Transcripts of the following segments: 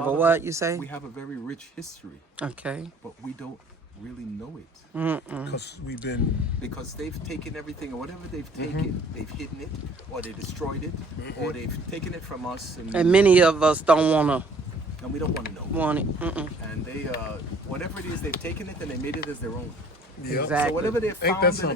have a what, you say? We have a very rich history, Okay. but we don't really know it. Because they've taken everything, or whatever they've taken, they've hidden it, or they destroyed it, or they've taken it from us, And many of us don't want we don't want to know. it. And they, whatever it is, they've taken it and they made it as their own. Yeah. Exactly. So whatever they found that and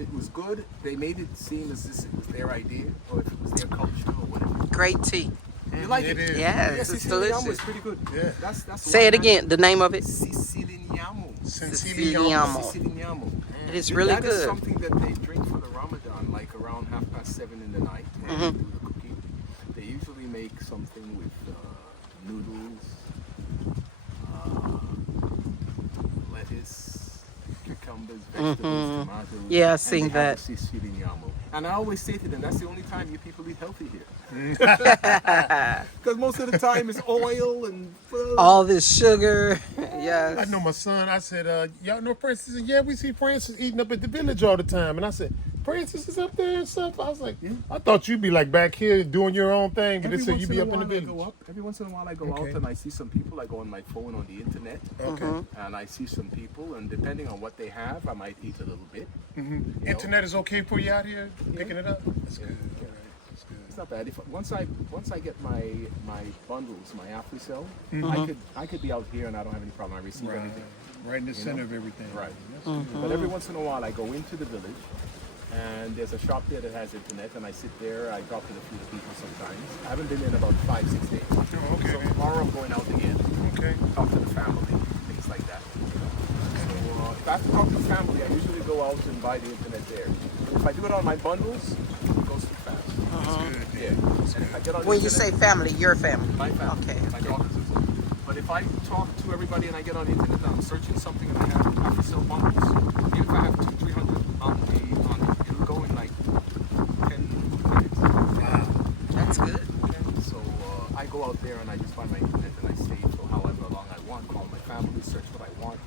it was good, they made it seem as if it was their idea, or if it was their culture, or whatever. Great tea. You like It it? is. Yes, it's delicious. It's pretty good. Yeah. That's Say it again, the name of it. Siciliano. Siciliano. Siciliano. It is really That is good. something that they drink for the Ramadan, like around 7:30 in the night. When they do the cooking. They usually make something with noodles, lettuce, cucumbers, vegetables, tomatoes. Yeah, I've and seen they have that. a Siciliano. And I always say to them, that's the only time you people eat healthy here. Because most of the time it's oil and All this sugar. Yes. I know my son. I said, y'all know Francis? He said, yeah, we see Francis eating up at the village all the time. And I said, Francis is up there and stuff. I was like, I thought you'd be like back here doing your own thing, but they said you'd be up in the village. Every once in a while I go out and I see some people. I go on my phone on the internet. Okay. And I see some people, and depending on what they have, I might eat a little bit. You know? Internet is okay for you out here picking it up? That's good. All right. That's good. It's not bad. Once I get my bundles, my after sale, I could be out here and I don't have any problem. I receive anything. Right in the center of everything. Right. But every once in a while I go into the village, and there's a shop there that has internet, and I sit there. I talk to a few people sometimes. I haven't been in about 5-6 days. Oh, okay. So tomorrow I'm going out again. Okay. Talk to the family, things like that. So if I have to talk to the family, I usually go out and buy the internet there. If I do it on my bundles, it goes too fast. That's good. Yeah. And if I get on the When you say internet, family, your family. my family, Okay, my okay. daughters and so. But if I talk to everybody and I get on the internet and I'm searching something and I have to sell bundles, even if I have 200-300 on it'll go in like 10 minutes. Wow. That's good. Okay. So I go out there and I just buy my internet and I save for however long I want, call my family, search what I want.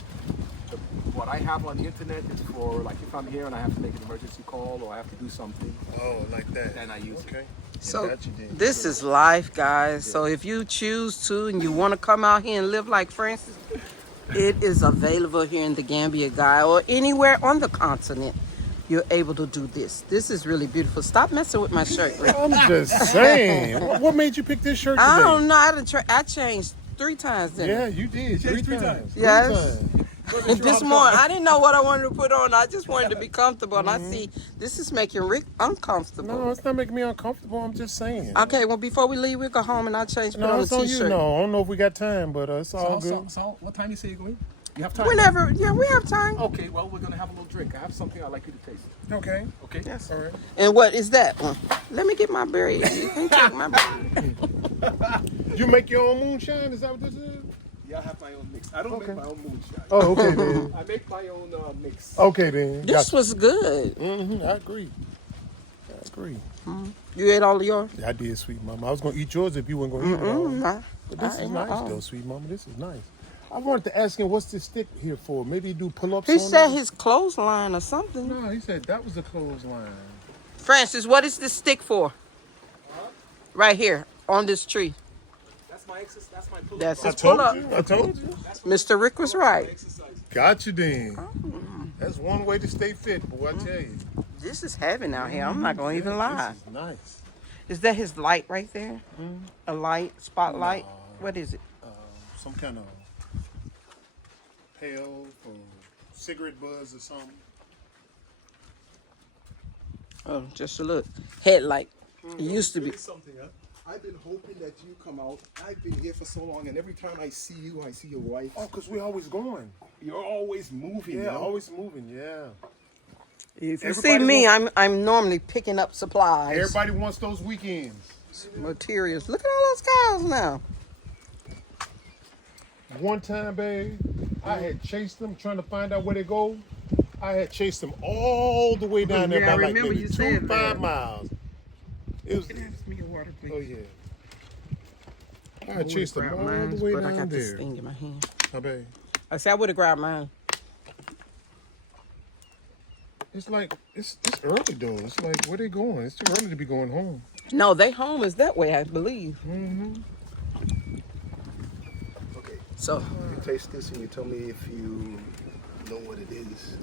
What I have on the internet is for, like, if I'm here and I have to make an emergency call or I have to do something, Oh, like that. then I use it. Okay. So Got you then. this is life, guys. So if you choose to and you want to come out here and live like Francis, it is available here in the Gambia, guy, or anywhere on the continent. You're able to do this. This is really beautiful. Stop messing with my shirt, Rick. I'm just saying. What made you pick this shirt today? I don't know. I changed 3 times. Didn't I? Yeah, you did. changed Three three times. Yes. Three times. This morning, I didn't know what I wanted to put on. I just wanted to be comfortable. And I see this is making Rick uncomfortable. No, it's not making me uncomfortable. I'm just saying. Okay, well, before we leave, we'll go home and I'll change, put No, on a it's on you. t-shirt. No, I don't know if we got time, but it's all good. So, what time you say you're going? You have time? Whenever, yeah, we have time. Okay, well, we're going to have a little drink. I have something I'd like you to taste. Okay. Okay? Yes. All right. And what is that one? Let me get my berry. You can take my berry. You make your own moonshine? Is that what this is? Yeah, I have my own mix. I don't make my own moonshine. Oh, okay then. I make my own mix. Okay then. This was good. I agree. You ate all of yours? Yeah, I did, sweet mama. I was gonna eat yours if you weren't gonna eat mine. Nah, But this I is ate my nice own. though, sweet mama. This is nice. I wanted to ask him what's this stick here for. Maybe he do pull-ups. He on said it? his clothesline or something. No, he said that was a clothesline. Francis, what is this stick for? Right here on this tree. That's my exercise. That's my pull-up. That's I his told pull-up. you. I told you. Mr. Rick was right. exercise. Got you then. That's one way to stay fit, boy. I tell you. This is heaven out here. I'm not going to even lie. This is nice. Is that his light right there? A light, spotlight? No. What is it? Some kind of pail or cigarette buzz or something. Oh, just a look. Headlight. It used to be. Something, huh? I've been hoping that you come out. I've been here for so long, and every time I see you, I see your wife. Oh, because we're always going. You're always moving. Yeah, you know? always moving, yeah. If you Everybody see me, I'm normally picking up supplies, Everybody wants those weekends. materials. Look at all those cows now. One time, babe, I had chased them trying to find out where they go. I had chased them all the way down there Yeah, I by like remember maybe you 5 saying that. miles. It was, Pass me a water, please. oh yeah. I had chased them all the way but I down got this there. thing in my hand. My babe. I said I would have grabbed mine. It's like it's early though. It's like where they going? It's too early to be going home. No, they home is that way, I believe. so. You taste this and you tell me if you know what it is.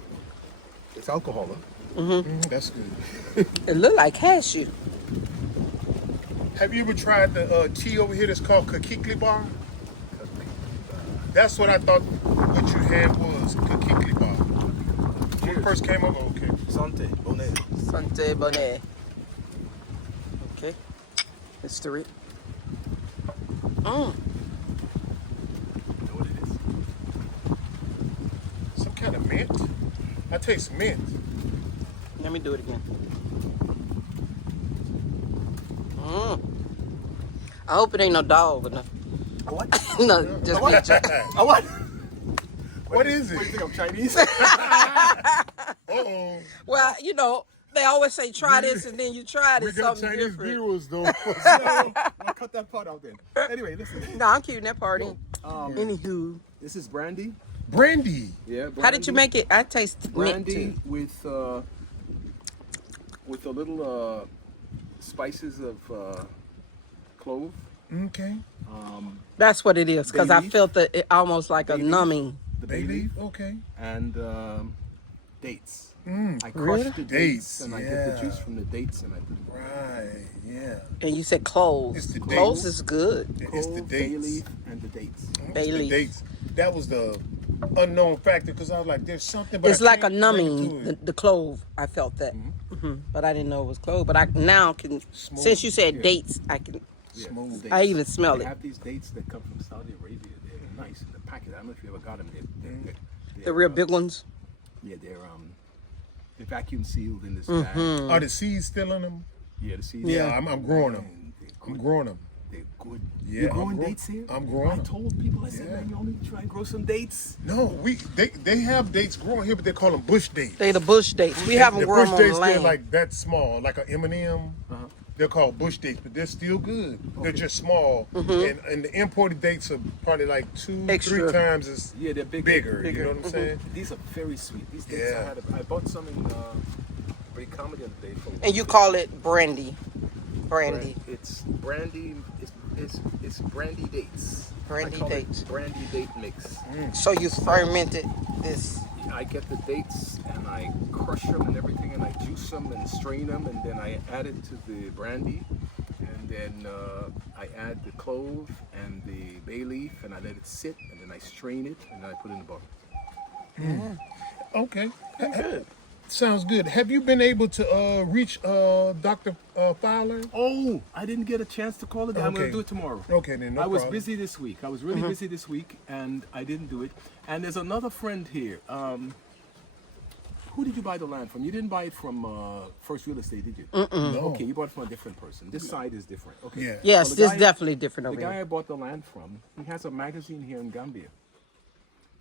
It's alcohol, huh? That's good. It look like cashew. Have you ever tried the tea over here that's called Kakikli bar? That's what I thought what you had was Kakikli bar. When you first came over, okay. Sante, bonnet. Sante bonnet. Okay. Let's stir it. You know what it is? Some kind of mint. I taste mint. Let me do it again. I hope it ain't no dog or nothing. What? No, just picture. What? What is What do you it? think I'm Chinese? Uh-oh. Well, you know, they always say try this and then you try it. We It's got something Chinese different. viewers though. I'll cut that part out then. Anyway, listen. No, I'm keeping that part in. Um, Anywho, This is brandy. Brandy. Yeah. Brandy. how did you make it? I taste mint brandy too. with a little spices of clove. Okay. That's what it is, because Bay I leaf. felt it almost like a Bay leaf. numbing. The Bay leaf. Okay. and dates. I crush Really? the dates, Dates, and I get yeah. the juice from the dates, and I put Right. Yeah. And you said cloves. It's the Cloves dates. is good. It's the clove, bay dates. leaf, and the dates. Bay It's the leaf. dates. That was the unknown factor because I was like, there's something. But It's I like a can't bring it numbing, to it. the clove. I felt that. But I didn't know it was clove. But I now can, Smooth. since you said Yeah. dates, I can. Yeah, Smooth. the I dates. even smell They it. have these dates that come from Saudi Arabia. They're nice in the packet. I don't know if you ever got them. The real big ones. Yeah, they're vacuum sealed in this bag. Are the seeds still in them? Yeah, the seeds. Yeah, I'm growing them. Man, they're I'm good. growing them. They're good. Yeah, You're I'm growing grow- dates here? I'm growing I them. told people, I said, Yeah. man, you only try and grow some dates. No, they have dates growing here, but they call them bush dates. They the bush dates. We have them The grown bush on the dates, they're land. like that small, like an M&M. They're called bush dates, but they're still good. They're just small, and the imported dates are probably like 2-3 Extra. times as Yeah, they're bigger. Bigger. You know what I'm saying? These are very sweet. These dates Yeah. I bought some in Great Comedy the other day. From And you call it brandy. Brandy. It's brandy. It's brandy dates. Brandy I call dates. It brandy date mix. So you fermented this. I get the dates and I crush them and everything, and I juice them and strain them, and then I add it to the brandy, and then I add the clove and the bay leaf, and I let it sit, and then I strain it, and then I put it in the bottle. Okay. Good. Sounds good. Have you been able to reach Dr. Fowler? Oh, I didn't get a chance to call it. I'm Okay. gonna do it tomorrow. Okay, then no I was problem. busy this week. I was really busy this week, and I didn't do it. And there's another friend here. Who did you buy the land from? You didn't buy it from First Real Estate, did you? No. Okay, you bought it from a different person. This side is different. Okay. Yeah. Yes, So the this guy- definitely different The over guy here. I bought the land from, he has a magazine here in Gambia,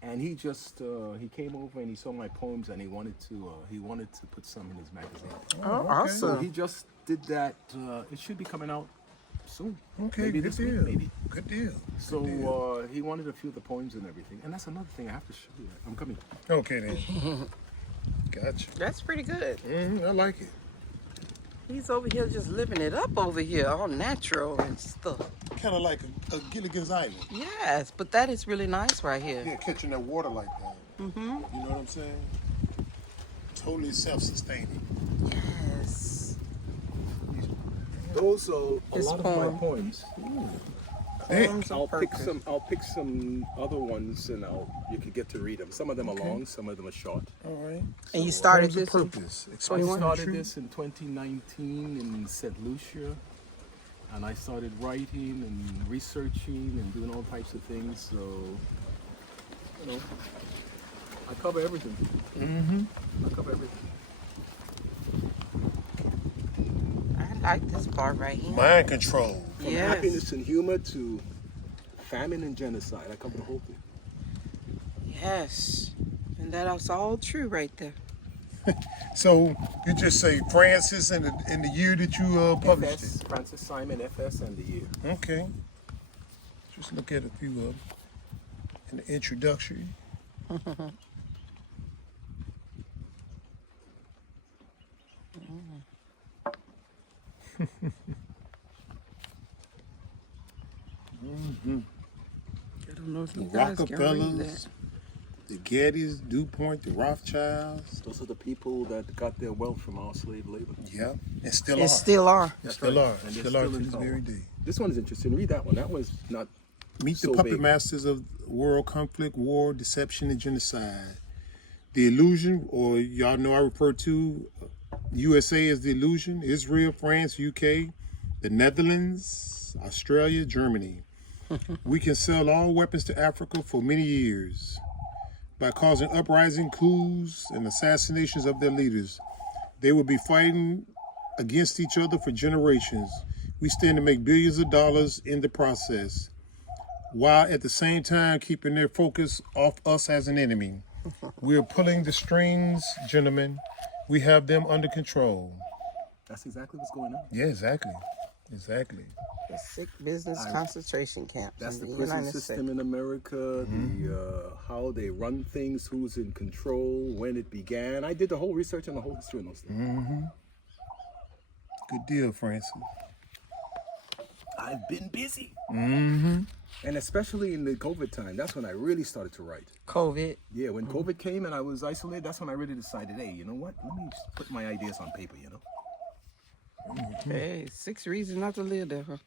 and he just he came over and he saw my poems and he wanted to put some in his magazine. Oh, okay. So awesome. he just did that. It should be coming out soon. Okay, Maybe good this deal. week, maybe. Good deal. So Good deal. he wanted a few of the poems and everything, and that's another thing I have to show you. I'm coming. Okay then. Gotcha. That's pretty good. I like it. He's over here just living it up over here, all natural and stuff. Kind of like a Gilligan's Island. Yes, but that is really nice right here. Yeah, catching that water like that. You know what I'm saying? Totally self-sustaining. Yes. Those are a His lot poem. of my poems. Poems I'll are pick perfect. some other ones, and you could get to read them. Some of them are long, some of them are short. All right. And you started Poems of this? purpose. I Expressing the started truth. this in 2019 in St. Lucia, and I started writing and researching and doing all types of things. So, you know, I cover everything. I cover everything. I like this part right here. Mind control. From Yes. happiness and humor to famine and genocide, I cover the whole thing. Yes. And that's all true right there. So you just say Francis and the year that you published FS, Francis Simon, FS, and the year. it. Okay. Just look at a few of them in the introductory. I don't know if The you guys can read Rockefellers, that. the Gettys, DuPont, the Rothschilds. Those are the people that got their wealth from our slave labor. Yeah, and still It are. still are. And still are. And they're Still are still to in this power. very day. This one is interesting. Read that one. That one's not Meet the so puppet big. masters of world conflict, war, deception, and genocide. The illusion, or y'all know I refer to USA as the illusion, Israel, France, UK, the Netherlands, Australia, Germany. We can sell all weapons to Africa for many years by causing uprising, coups, and assassinations of their leaders. They will be fighting against each other for generations. We stand to make billions of dollars in the process, while at the same time keeping their focus off us as an enemy. We're pulling the strings, gentlemen. We have them under control. That's exactly what's going on. Yeah, exactly. Exactly. The sick business concentration camps That's in the the prison United system States. in America, the how they run things, who's in control, when it began. I did the whole research and the whole history on those things. Good deal, Francis. I've been busy. And especially in the COVID time, that's when I really started to write. COVID. Yeah, when COVID came and I was isolated, that's when I really decided, hey, you know what? Let me just put my ideas on paper, you know? Hey, 6 reasons not to live there. Huh?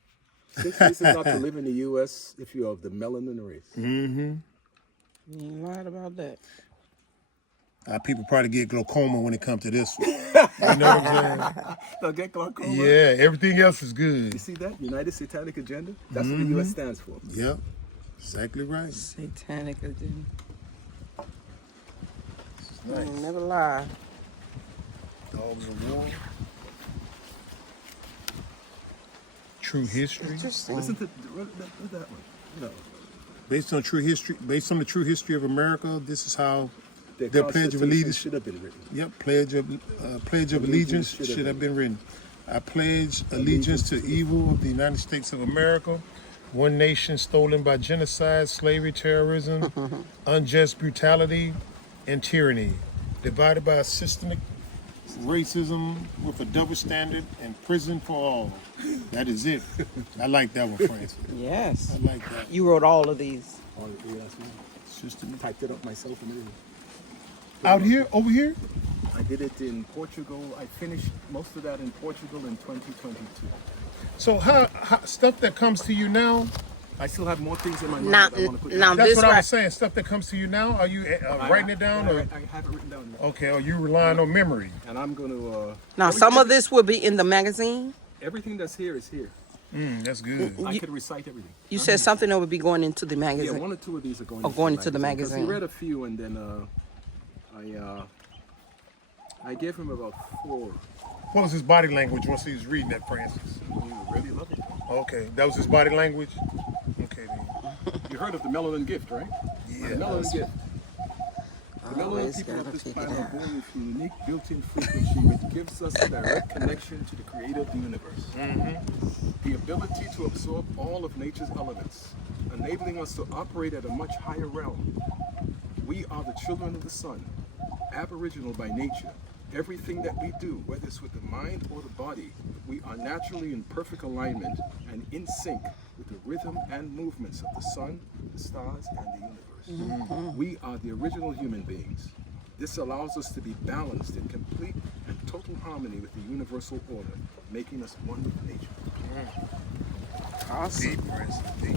6 reasons not to live in the U.S. if you're of the melanin race. You ain't lied about that. People probably get glaucoma when it comes to this one. You know what I'm They'll get glaucoma. saying? Yeah, everything else is good. You see that? United Satanic Agenda? That's what the U.S. stands for. Yep, exactly right. Satanic agenda. Nice. Never lie. Dogs of War. True history. Interesting. Listen to that one. No. Based on the true history of America, this is how Their their Pledge of Constitution Allegiance should have been written. Yep, Pledge of Allegiance should have been written. I pledge allegiance to evil of the United States of America, one nation stolen by genocide, slavery, terrorism, unjust brutality, and tyranny, divided by a systemic racism with a double standard and prison for all. That is it. I like that one, Francis. Yes. I like that. You wrote all of these. Oh, yeah, that's me. System. Typed it up myself and everything. Out here, over here? I did it in Portugal. I finished most of that in Portugal in 2022. So how stuff that comes to you now, I still have more things in my mind Now, that I want to put down. now that's this what I right. was saying, stuff that comes to you now, are you writing it down? Or I have it written down. okay, are you relying on memory? And I'm going to... Now, some of this will be in the magazine. Everything that's here is here. That's good. I could recite everything. You said something that would be going into the Yeah, magazine. 1 or 2 of these are going, Oh, going into the 'Cause magazine. He read a few and then I gave him about 4. What was his body language once he was reading that, Francis? He really loved it. Okay, that was his body language? Okay, then. You heard of the melanin gift, right? Yeah. The melanin gift. The melanin Always people gotta of this pick it planet are out. born with a unique built-in frequency which gives us a direct connection to the creator of the universe. The ability to absorb all of nature's elements, enabling us to operate at a much higher realm. We are the children of the sun, aboriginal by nature. Everything that we do, whether it's with the mind or the body, we are naturally in perfect alignment and in sync with the rhythm and movements of the sun, the stars, and the universe. We are the original human beings. This allows us to be balanced in complete and total harmony with the universal order, making us one with nature. Awesome. Deep, Francis, deep.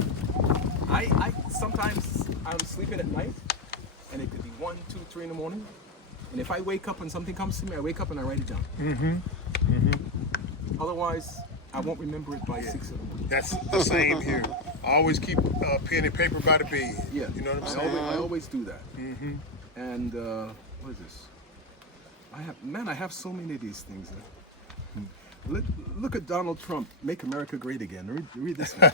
I sometimes I'm sleeping at night, and it could be 1, 2, 3 in the morning. And if I wake up and something comes to me, I wake up and I write it down. Otherwise, I won't remember it by 6 in the morning. That's the same here. I always keep pen and paper by the bed. Yeah, You know what I'm I saying? always do that. And what is this? I have so many of these things. Look at Donald Trump, Make America Great Again. Read this one.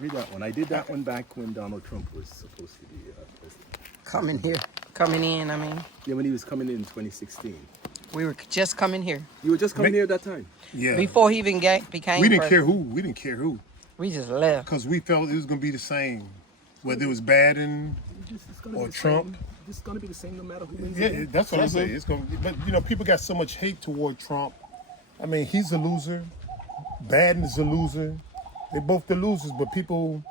Read that one. I did that one back when Donald Trump was supposed to be president. Coming in, I mean. Yeah, when he was coming in 2016. We were just coming here. You were just coming here at that time. Yeah. Before he even became we didn't president. care who. We didn't care who. We just left. Because we felt it was going to be the same. Whether it was Biden. It's gonna Or be the Trump. Same. It's going to be the same no matter who wins. Yeah, again. that's what I say. It's going to be. But, you know, people got so much hate toward Trump. I mean, he's a loser. Biden is a loser. They're both the losers, but people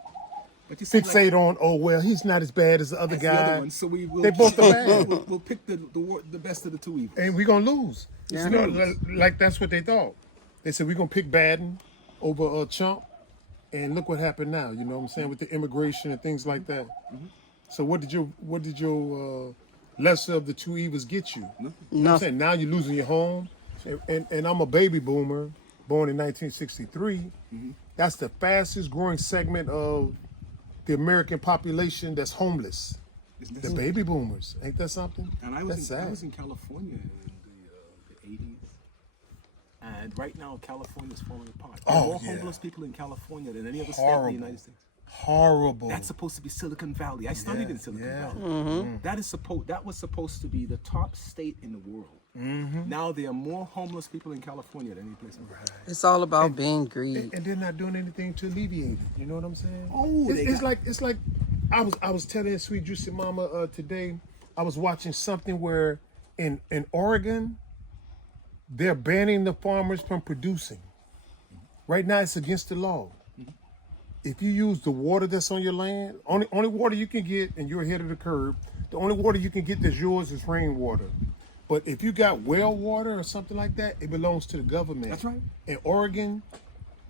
But you see, fixate on, oh well, he's not as bad as the other as guy. the other one, so we will. They both are bad. We'll pick the best of the two evils. And we're gonna lose. Yeah. You know, like that's what they thought. They said we're gonna pick Biden over Trump, and look what happened now. You know what I'm saying, with the immigration and things like that. So what did your lesser of the two evils get you? You know what I'm saying? Now you're losing your home, and I'm a baby boomer, born in 1963. That's the fastest growing segment of the American population that's homeless. The baby boomers. Ain't that something? And I That's sad. was in California in the 80s. And right now, California is falling apart. There are more homeless people in California than any other state in the United States. Horrible. That's supposed to be Silicon Valley. I studied in Silicon Valley. That was supposed to be the top state in the world. Now there are more homeless people in California than any place else. It's all about being greedy. And they're not doing anything to alleviate it. You know what I'm saying? Oh, it's like I was telling Sweet Juicy Mama today. I was watching something where in Oregon they're banning the farmers from producing. Right now it's against the law. If you use the water that's on your land, only water you can get, and you're ahead of the curve, the only water you can get that's yours is rainwater. But if you got well water or something like that, it belongs to the government. That's right. In Oregon,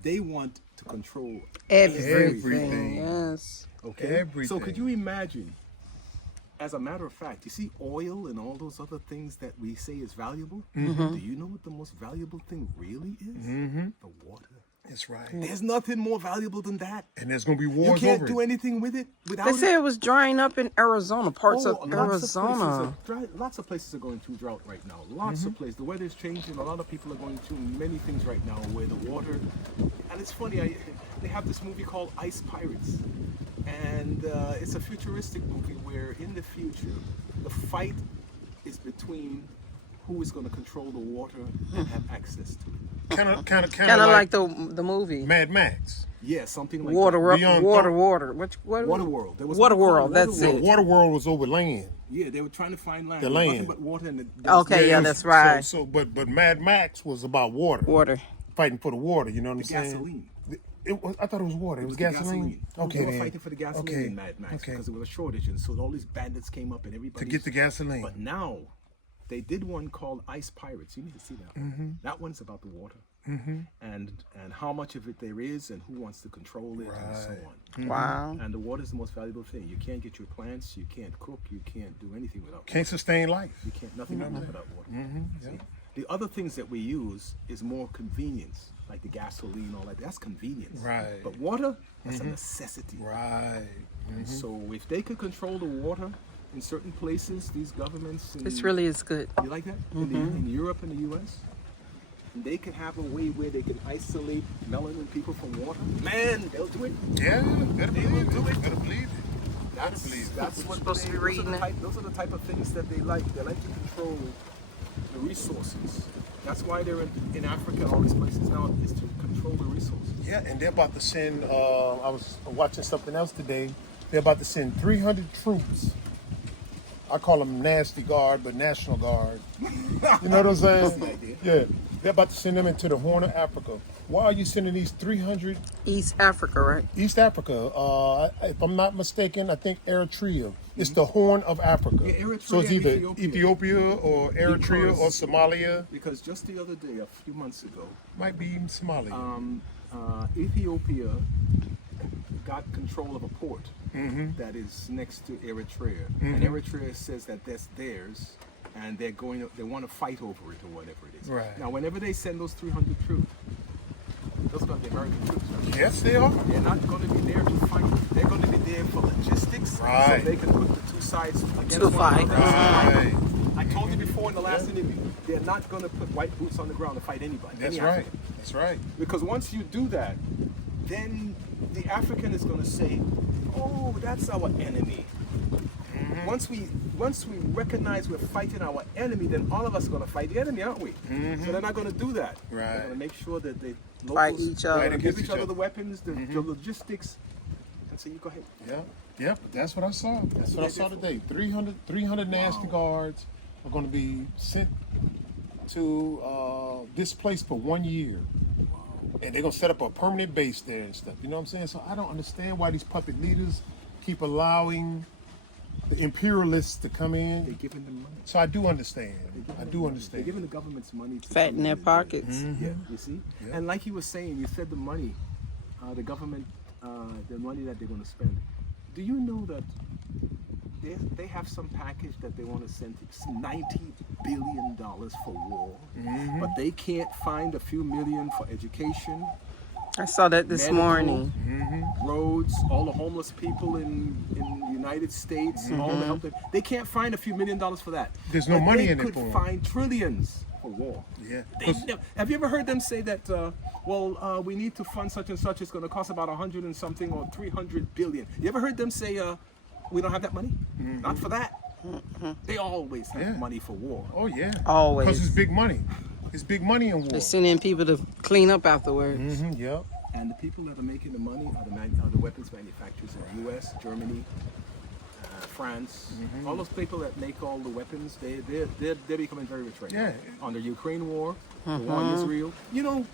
They want to control Everything. Yes. Okay. Everything. So could you imagine? As a matter of fact, you see oil and all those other things that we say is valuable. Do you know what the most valuable thing really is? The water. That's right. There's nothing more valuable than that. And there's gonna be You wars can't over do it. anything with it without They it. said it was drying up in Arizona, parts of Lots Arizona. lots of places are going through drought right now. Lots of places. The weather is changing. A lot of people are going through many things right now where the water. And it's funny. They have this movie called Ice Pirates, and it's a futuristic movie where in the future the fight is between who is going to control the water and have access to it. Kind Kind of like the movie Mad Max. Yeah, something like Water, that. Beyond Water. Waterworld. There was Waterworld, one called that's The it. Waterworld was over land. Yeah, they were trying to find land. The There was land. Nothing but water and Okay, yeah, it was- that's right. But Mad Max was about water. Water. Fighting for the water. You know what I'm saying? gasoline. It was. I thought it was water. It was the gasoline. Okay, They were then. fighting for the gasoline Okay. in Mad Max Okay. because there was a shortage, and so all these bandits came up and everybody To get the gasoline. But now they did one called Ice Pirates. You need to see that one. That one's about the water and how much of it there is and who wants to control it and so on. Wow. And the water is the most valuable thing. You can't get your plants, you can't cook, you can't do anything without Can't water. sustain life. You can't nothing without water. See? The other things that we use is more convenience, like the gasoline, all that. That's convenience. Right. But water, that's a necessity. Right. And so if they could control the water in certain places, these governments, This really is good. you like that? In Europe and the U.S., they could have a way where they can isolate melanin people from water. Man, they'll do it. Yeah. Better They believe will do it. it. Better believe it. That's what supposed to be those are reading the it. type- Those are the type of things that they like. They like to control the resources. That's why they're in Africa and all these places now, is to control the resources. Yeah, and they're about to send. I was watching something else today. They're about to send 300 troops. I call them Nasty Guard, but National Guard. You know what I'm saying? the idea. Yeah, they're about to send them into the Horn of Africa. Why are you sending these 300 East Africa, right? East Africa? If I'm not mistaken, I think Eritrea. It's the Horn of Africa. Yeah, Eritrea So it's and either Ethiopia. Ethiopia or Eritrea or Because- Somalia. Because just the other day, a few months ago, Might be even Somalia. Ethiopia got control of a port that is next to Eritrea, and Eritrea says that that's theirs, and they want to fight over it or whatever it is. Right. Now, whenever they send those 300 troops, those are the American troops. Right? Yes, they are. They're not going to be there to fight. They're going to be there for logistics, Right. so they can put the two sides against To one fight. another. Right. I told you before in the last interview, they're not going to put white boots on the ground to fight anybody. That's any right. African. That's right. Because once you do that, then the African is going to say, "Oh, that's our enemy." Once we recognize we're fighting our enemy, then all of us are going to fight the enemy, aren't we? So they're not going to do that. They're Right. going to make sure that they Fight each other. they're gonna give Against each each other other. the weapons, the logistics, and so you go ahead. Yeah, yep, that's what I saw. That's what what I they saw did today. 300 nasty guards are going to be sent to this place for 1 year. and they're gonna set up a permanent base there and stuff. You know what I'm saying? So I don't understand why these puppet leaders keep allowing the imperialists to come They're in. giving them money. So I do understand. I do They're understand. giving the government's money to Fat come in their and do it. pockets. Yeah, you see? Yeah. And like he was saying, you said the money, the government, the money that they're going to spend. Do you know that they have some package that they want to send $90 billion for war, but they can't find a few million for education, I saw that this medical, morning. roads, all the homeless people in the United States, all the help. They can't find a few $1 million for that. There's no But money they in it could for 'em. find trillions for war. Yeah. Have you ever heard them say that? We need to fund such and such. It's going to cost about 100 and something or 300 billion. You ever heard them say, we don't have that money? Not for that. They always have Yeah. money for war. Oh yeah. Always. Because it's big money. It's big money in war. They send in people to clean up afterwards. Yep. And the people that are making the money are the weapons manufacturers in the U.S., Germany, France. All those people that make all the weapons, they're becoming very rich right now. Yeah. On the Ukraine war, the war in Israel. You know,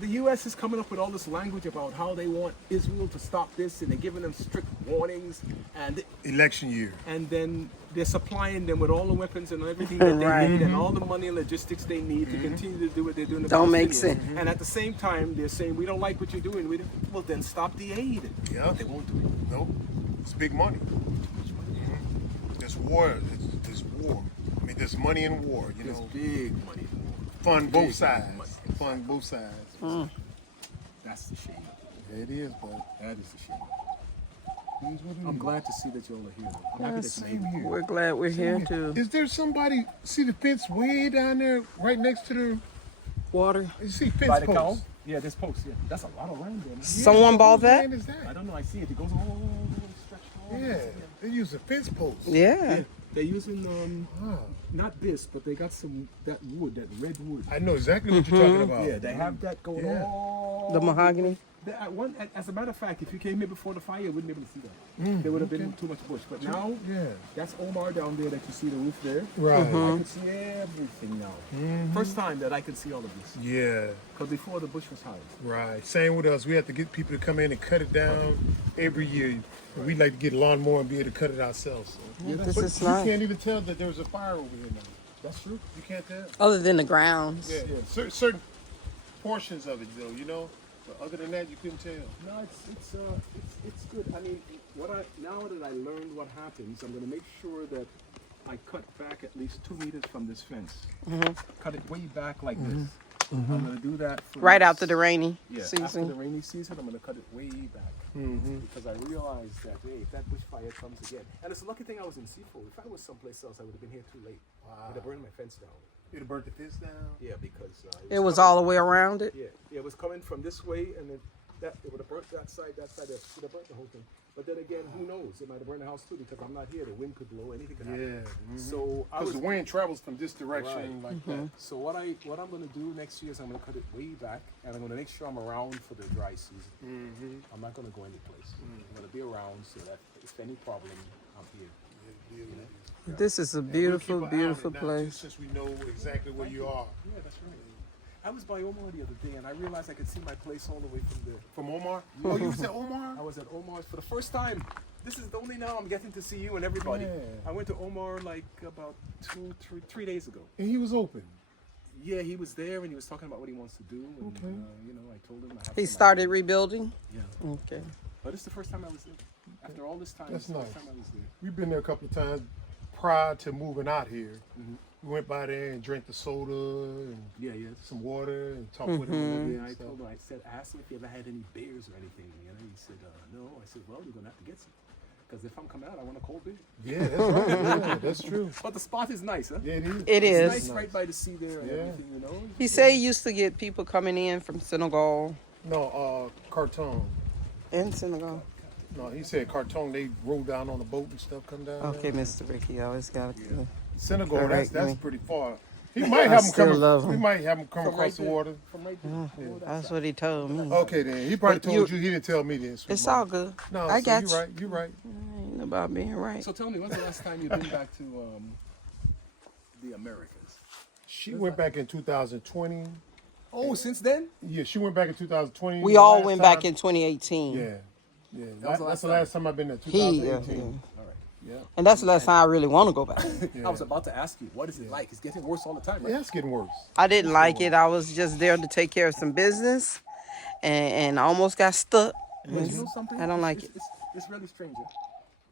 the U.S. is coming up with all this language about how they want Israel to stop this, and they're giving them strict warnings, and Election year. then they're supplying them with all the weapons and everything that they Right. need and all the money and logistics they need to continue to do what they're doing. to Don't make Palestinians. sense. And at the same time, they're saying, we don't like what you're doing. Well, then stop the aid. Yeah. But they won't do it. Nope. It's big money. There's war. There's war. I mean, there's money in war. You There's know, big money for war. fund both big sides. money. Fund both sides. That's the shame. Yeah, it is, but That is the shame. it is what it I'm is. glad to see that you all are here. I'm happy that you Same made it. here. We're glad we're here too. Is there somebody? See the fence way down there, right next to the. Water. You see fence By the cow? posts? Yeah, there's posts. Yeah, that's a lot of land there. Man. Someone bought Whose that? land is I that? don't know. I see it. It goes all the way stretched all the Yeah, way. they use a fence post. Yeah. They're using Wow. not this, but they got that wood, that red wood. I know exactly what you're talking about. Yeah, they have that going Yeah. all The mahogany. As a matter of fact, if you came here before the fire, you wouldn't be able to see that. There would have been too much bush. But now, Yeah. that's Omar down there that you see the roof there. Right. I can see everything now. First time that I can see all of this. Yeah. Because before the bush was high. Right. Same with us. We have to get people to come in and cut it down every year. And we like to get a lawnmower and be able to cut it ourselves. So. This But is you nice. can't even tell that there was a fire over here now. That's true. You can't tell. Other than the grounds. Yeah. Certain portions of it, though, you know. But other than that, you couldn't tell. No, it's good. I mean, now that I learned what happens, I'm going to make sure that I cut back at least 2 meters from this fence. Cut it way back like this. I'm going to do that for Right this- after the rainy After the season. rainy season, I'm going to cut it way back. Because I realized that, hey, if that bushfire comes again, and it's a lucky thing I was in Seafold. If I was someplace else, I would have been here too late. I'd have burned my fence down. It'll burn the fence down. Yeah, because It was coming- all the way around it. Yeah, it was coming from this way, and it would have burnt that side. It would have burnt the whole thing. But then again, who knows? It might have burned the house too because I'm not here. The wind could blow, anything could happen. Yeah. So I Because was the wind travels from this direction Right. like that. So what I'm gonna do next year is I'm gonna cut it way back, and I'm gonna make sure I'm around for the dry season. I'm not gonna go any place. I'm gonna be around so that if any problem, I'm here. This is a We'll beautiful, keep an eye on beautiful it now, too, place. Since we know exactly where you are. Yeah, that's right. I was by Omar the other day, and I realized I could see my place all the way from there. From Omar? Oh, you was at Omar? I was at Omar's for the first time. This is the only now I'm getting to see you and everybody. Yeah. I went to Omar like about 3 days ago. And he was open. Yeah, he was there and he was talking about what he wants to do. And, Okay. I told him I have He some started ideas. rebuilding. Yeah. Okay. But it's the first time I was there. After all this time, That's it's the nice. first time I was there. We've been there a couple of times prior to moving out here. We went by there and drank the soda and Yeah, yeah. some water and talked with him. a little Yeah, I bit, so. told him, I asked him if he ever had any beers or anything. He said, no. I said, well, you're going to have to get some. Because if I'm coming out, I want a cold beer. Yeah, that's right. Yeah, that's true. But the spot is nice, huh? Yeah, it is. It It's is. nice right by the sea there and Yeah. everything, He said he used to get people coming in from Senegal. No, Carton. In Senegal. No, he said Carton. They roll down on a boat and stuff, come down. Okay, Mr. Ricky, always got to. Senegal, Correct that's me. pretty far. He might have him still come. love him. We might have him come From across right the there. water. From right there. Oh, That's what he told me. Okay, then he probably But told you. He didn't tell me this. It's all good. No, I so got you're you. right. You're right. Ain't about being right. So tell me, when's the last time you've been back to the Americas? She went back in 2020. Oh, since then? Yeah, she went back in 2020. We the all last went time- back in 2018. Yeah, yeah. was the That's last the last time I've been there. He, 2018. All right. Yeah. and that's the last time I really want to go back. I was about to ask you, what is it like? It's getting worse all the time, right? Yeah, it's getting worse. I didn't like it. I was just there to take care of some business, and I almost got stuck. But you know something? I don't like it. It's really strange. Eh?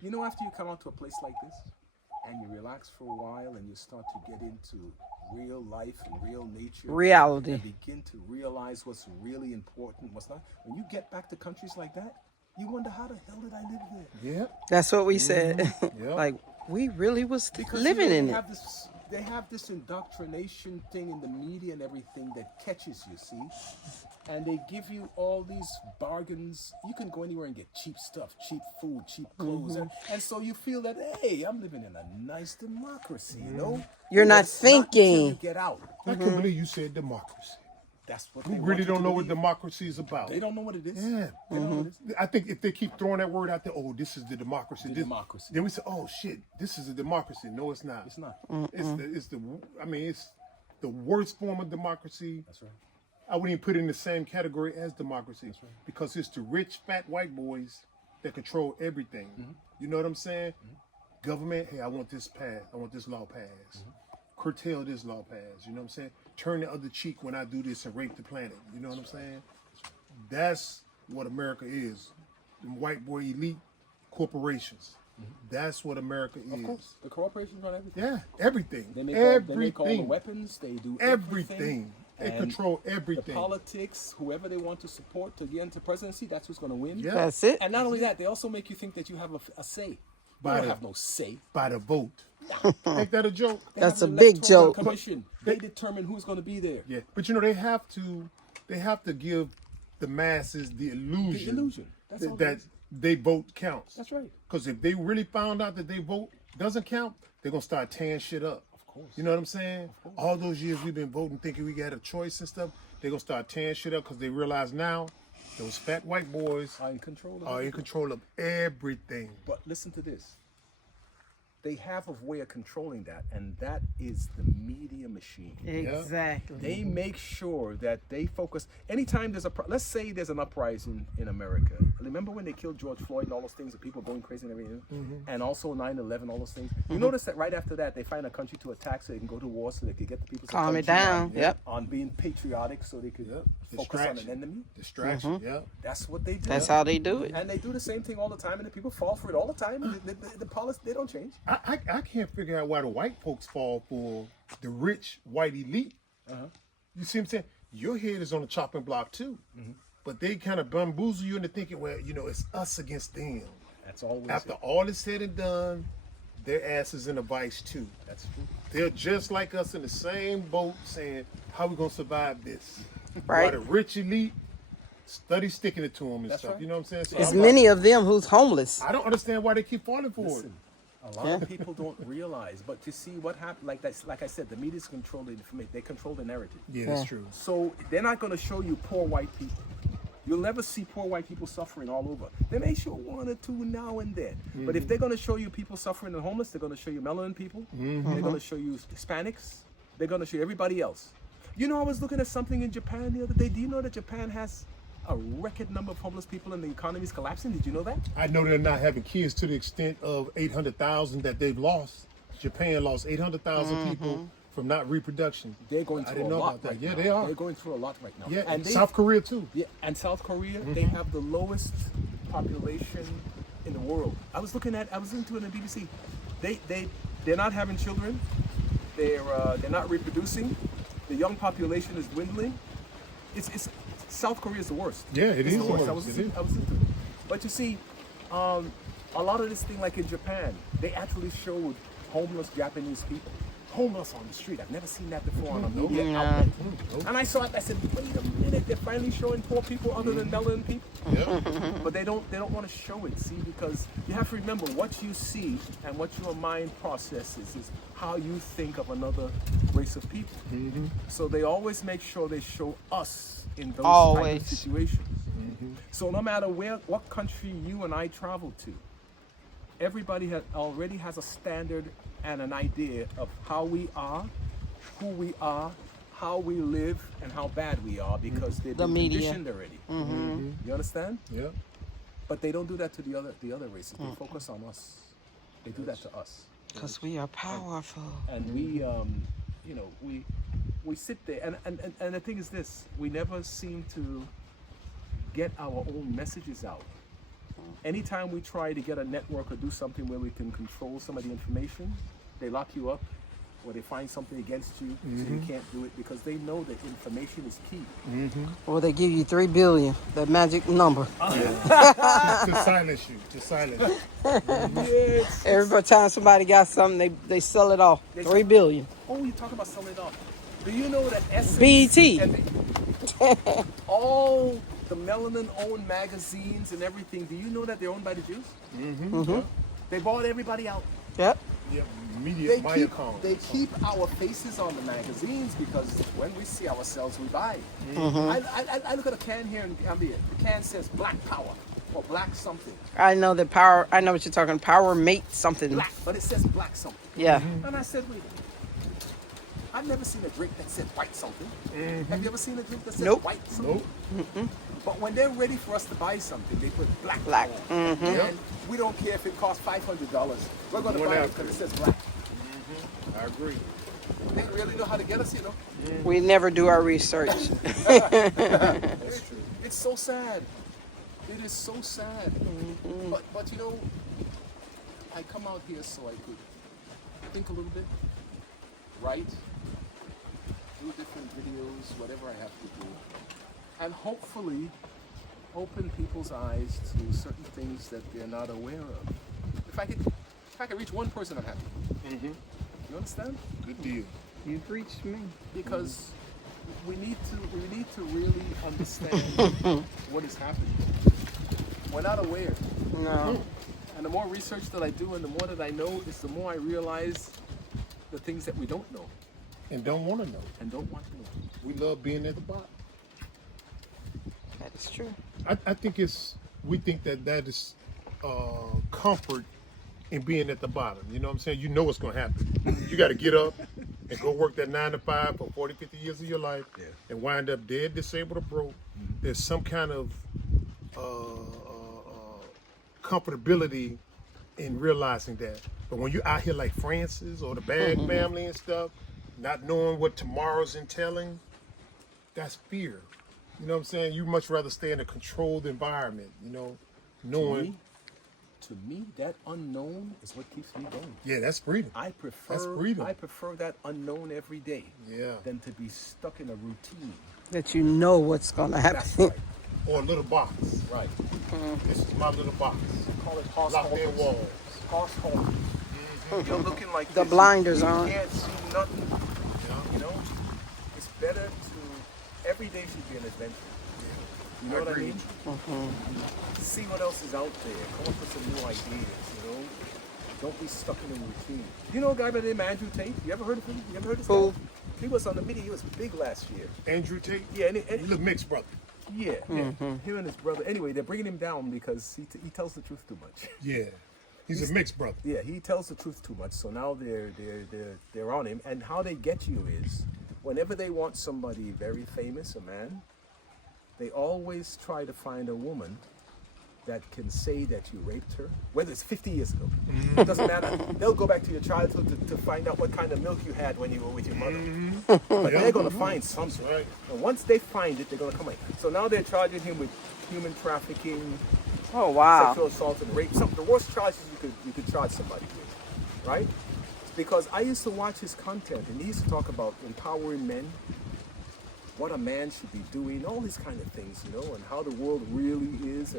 You know, after you come out to a place like this and you relax for a while and you start to get into real life and real nature, Reality. and begin to realize what's really important, what's not. When you get back to countries like that, you wonder how the hell did I live there? Yeah. That's what we said. Yeah. Like we really was Because living in they it. have this, they have this indoctrination thing in the media and everything that catches you, see? And they give you all these bargains. You can go anywhere and get cheap stuff, cheap food, cheap clothes. And so you feel that, hey, I'm living in a nice democracy, you know? You're not It's until thinking. you get out. I can't believe you said democracy. That's what We they really want you don't to know what believe. democracy is about. They don't know what it is. Yeah. They don't know what it is. I think if they keep throwing that word out there, oh, this is the democracy. The this, democracy. Then we say, oh shit, this is a democracy. No, it's not. It's not. It's the worst form of democracy. That's right. I wouldn't even put it in the same category as democracy because it's the rich, fat white boys that control everything. You know what I'm saying? Government, hey, I want this passed. I want this law passed. Curtail this law passed. You know what I'm saying? Turn the other cheek when I do this and rape the planet. You know what I'm saying? That's what America is. The white boy elite corporations. That's what America is. Of course. The corporations run everything. Yeah, everything. They make all the weapons. They do Everything. They And control The everything. politics, whoever they want to support to get into presidency, that's who's going to win. Yeah. That's it. And not only that, they also make you think that you have a say. You By don't the- have no say. By the vote. Ain't that a joke? They That's have a an big electoral joke. Commission. They determine who's going to be there. Yeah, but you know they have to give the masses the illusion, The illusion. That's all it that is. they vote counts. That's right. Because if they really found out that they vote doesn't count, they're gonna start tearing shit up. Of course. You know what I'm saying? All those years we've been voting, thinking we got a choice and stuff, they're gonna start tearing shit up because they realize now those fat white boys Are in control of are in everything. control of everything. But listen to this. They have a way of controlling that, and that is the media machine. Exactly. They make sure that they focus. Anytime there's let's say there's an uprising in America. Remember when they killed George Floyd and all those things, and people going crazy and everything, and also 9/11, all those things. You notice that right after that, they find a country to attack so they can go to war, so they could get the people to Calm come it to down. on- Yep. on being patriotic, so they could focus on an enemy. Distraction. Yeah. That's what they do. That's how they do it. And they do the same thing all the time, and the people fall for it all the time. And the policy, they don't change. I can't figure out why the white folks fall for the rich white elite. You see what I'm saying? Your head is on the chopping block too. But they kind of bamboozle you into thinking, well, you know, it's us against them. That's always After it. all is said and done, their ass is in a vice too. That's true. They're just like us in the same boat saying, how we going to survive this? Right. While the rich elite study sticking it to them and That's stuff. right. You know what I'm saying? So There's I'm many of them who's homeless. I don't understand why they keep falling for Listen, a lot of people don't realize, but you see what happened. Like I said, the media's control the information. They control the narrative. it. Yeah, that's true. So they're not going to show you poor white people. You'll never see poor white people suffering all over. They may show one or two now and then. But if they're going to show you people suffering and homeless, they're going to show you melanin people. They're going to show you Hispanics. They're going to show you everybody else. You know, I was looking at something in Japan the other day. Do you know that Japan has a record number of homeless people and the economy is collapsing? Did you know that? I know they're not having kids to the extent of 800,000 that they've lost. Japan lost 800,000 people from not reproduction. They're going I through didn't a know lot about that. right Yeah, now. they are. They're going through a lot right now. Yeah, and they, South Korea too. Yeah, and South Korea, they have the lowest population in the world. I was into it on the BBC. They're not having children. They're not reproducing. The young population is dwindling. It's South Korea is the worst. Yeah, it It's is the the worst. worst. It is. I was into it. But you see, a lot of this thing, like in Japan, they actually showed homeless Japanese people. Homeless on the street. I've never seen that before on a media outlet. And I saw it. I said, "Wait a minute! They're finally showing poor people other than melanin people." Yeah. But they don't want to show it. See, because you have to remember what you see and what your mind processes is how you think of another race of people. So they always make sure they show us in those type Always. of situations. So no matter what country you and I travel to, everybody already has a standard and an idea of how we are, who we are, how we live and how bad we are because they've The been media. conditioned already. You understand? Yeah. But they don't do that to the other races. They focus on us. They do that to us. Because we are powerful. And we, you know, we sit there. And the thing is this: we never seem to get our own messages out. Anytime we try to get a network or do something where we can control some of the information, they lock you up, or they find something against you, so you can't do it because they know that information is key. Or they give you $3 billion, that magic number. To silence you. To silence you. Every time somebody got something, they sell it off. $3 billion. Oh, you talk about selling it off. Do you know that Essence BET. and all the melanin-owned magazines and everything, do you know that they're owned by the Jews? They bought everybody out. Yep. Yeah. Media. They keep our faces on the magazines because when we see ourselves, we buy. I look at a can here in Gambia. The can says Black Power or Black something. I know that power. I know what you're talking. Power mate something. Black, but it says Black something. Yeah. And I said, wait a minute. I've never seen a drink that said white something. Have you ever seen a drink that says white something? Nope. But when they're ready for us to buy something, they put black. Black. And we don't care if it costs $500. We're going to buy it because it says black. I agree. They really know how to get us, you know. We never do our research. That's true. It's so sad. It is so sad. But you know, I come out here so I could think a little bit, write, do different videos, whatever I have to do, and hopefully open people's eyes to certain things that they're not aware of. If I could reach one person, I'm happy. You understand? Good deal. You've reached me. Because we need to really understand what is happening. We're not aware. No. And the more research that I do and the more that I know is the more I realize the things that we don't know And don't want to know. and don't want to know. We love being at the bottom. That is true. I think we think that is comfort in being at the bottom. You know what I'm saying? You know what's going to happen. You got to get up and go work that 9 to 5 for 40, 50 years of your life and wind up dead, disabled, or broke. There's some kind of comfortability in realizing that. But when you're out here like Francis or the Bag family and stuff, not knowing what tomorrow's entailing, that's fear. You know what I'm saying? You much rather stay in a controlled environment, you know, knowing. To me, that unknown is what keeps me going. Yeah, that's freedom. I prefer That's freedom. I prefer that unknown every day Yeah. than to be stuck in a routine. That you know what's going to happen. That's right. Or a little box. Right. This is my little box. Call it horse Locked in halters. walls. Horse halters. You're looking like The this. blinders you on. can't see nothing. You know, it's better to every day should be an adventure. You know what I mean? See what else is out there. Come up with some new ideas. You know, don't be stuck in a routine. You know a guy by the name of Andrew Tate? You ever heard of him? You ever heard of this Who? guy? He was on the media. He was big last year. Andrew Tate? Yeah, and He look mixed, brother. yeah. Him and his brother. Anyway, they're bringing him down because he tells the truth too much. Yeah. He's a mixed brother. Yeah, he tells the truth too much. So now they're on him. And how they get you is, whenever they want somebody very famous, a man, they always try to find a woman that can say that you raped her, whether it's 50 years ago. It doesn't matter. They'll go back to your childhood to find out what kind of milk you had when you were with your mother. But they're going to find something. Right. And once they find it, they're going to come in. So now they're charging him with human trafficking, Oh, wow. sexual assault, and rape. Some of the worst charges you could charge somebody with, right? Because I used to watch his content, and he used to talk about empowering men, what a man should be doing, all these kind of things, you know, and how the world really is,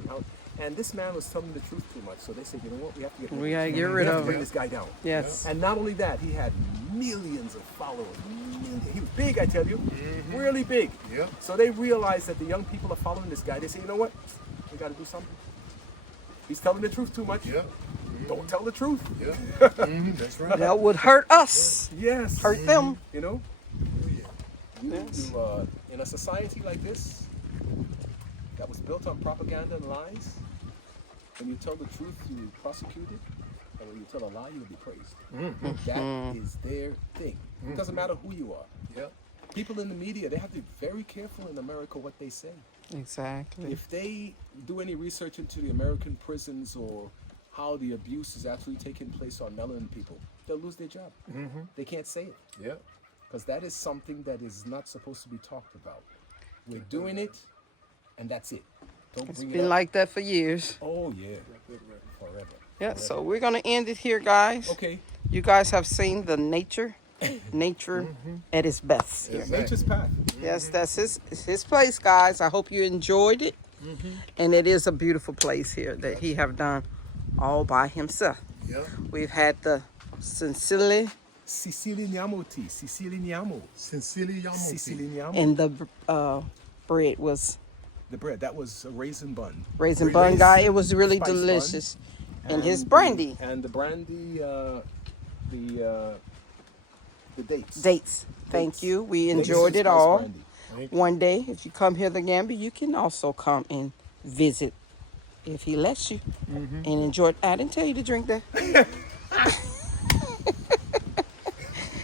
and this man was telling the truth too much. So they said, you know what, we have to get We got to get we rid have to of bring it. this guy down. Yes. And not only that, he had millions of followers. He was big, I tell you, really big. Yeah. So they realized that the young people are following this guy. They say, you know what, we got to do something. He's telling the truth too much. Yeah. Don't tell the truth. Yeah. That's right. That would hurt us. Yes. Hurt them. You know, Yes. in a society like this that was built on propaganda and lies, when you tell the truth, you're prosecuted, and when you tell a lie, you'll be praised. That is their thing. It doesn't matter who you are. Yeah. people in the media, they have to be very careful in America what they say. Exactly. If they do any research into the American prisons or how the abuse is actually taking place on melanin people, they'll lose their job. They can't say it. Yeah. Because that is something that is not supposed to be talked about. We're doing it, and that's it. Don't It's bring it been up. like that for years. Oh, yeah. Forever. Yeah, so we're going to end it here, guys. Okay. You guys have seen the nature at its best here. Nature's path. Yes, that's his place, guys. I hope you enjoyed it. And it is a beautiful place here that he have done all by himself. Yeah. We've had the Sicilian Siciliano tea. Siciliano. Siciliano. and the bread was The bread, that was a raisin bun. raisin bun, guy. It was really Spice bun. delicious. And his brandy. And the brandy, the dates. Dates. Thank Dates. you. We Dates enjoyed and it spice all. brandy. One day, if you come here to Gambia, you can also come and visit if he lets you and enjoy it. I didn't tell you to drink that.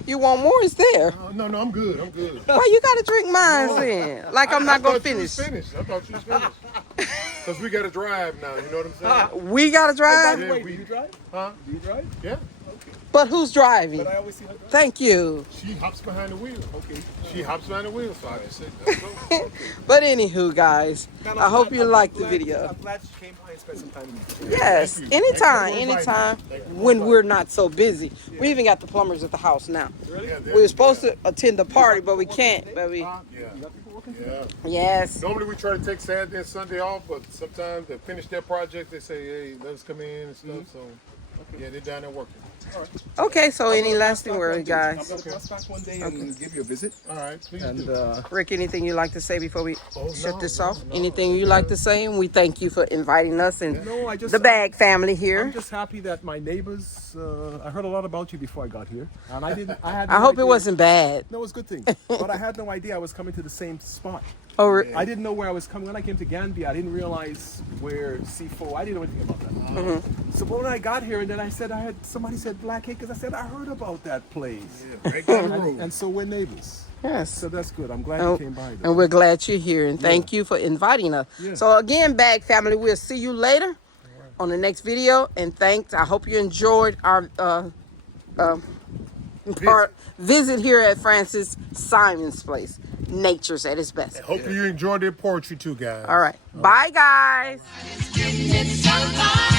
You want more? It's there. No, I'm good. I'm good. Why you gotta drink mine then? Like I'm not gonna I thought you was finish. finished. I thought you was finished. Because we got to drive now. You know what I'm saying? We gotta drive? Yeah, Wait, we- do you drive? Huh? Do you drive? Yeah. But who's driving? But I always see her drive. Thank you. She hops behind the wheel. Okay. She hops behind the wheel, so I just said, let's go. But anywho, guys, I hope you liked the video. I'm glad you came by and spent some time with me. Yes, Thank you. anytime, Thank you for anytime inviting me. Thank you for when inviting we're not so busy. We even got the plumbers at the house now. Yeah, We were supposed to attend the party, but we can't. But we, Yeah. You got people working? Yeah. yes. Normally we try to take Saturday and Sunday off, but sometimes they finish their project, they say, hey, let us come in and stuff. So, yeah, they're down there working. Okay, so any lasting I'm word, gonna guys? pass back one day and give you a visit. All right, please And do. Rick, anything you'd like to say before we shut no, this no, off? no. Anything you'd like to say? And we thank you for inviting us and No, I just the Bag family I'm here. just happy that my neighbors. I heard a lot about you before I got here, and I didn't. I had. I no hope it idea- wasn't bad. No, it was a good thing. But I had no idea I was coming to the same spot. Or I didn't know where I was coming. When I came to Gambia, I didn't realize where C4. I didn't know anything about that. So when I got here, and then I said, somebody said Black Acres. I said, I heard about that place. Yeah, right down the road. And so we're neighbors. yes. So that's good. I'm glad you came by. Though. And we're glad you're here, and thank you for inviting us. Yeah. So again, Bag family, we'll see you later on the next video. And thanks. I hope you enjoyed our visit here at Francis Simon's place. Nature's at its best. Hopefully you enjoyed their poetry too, guys. All right. Bye, guys. It's so far.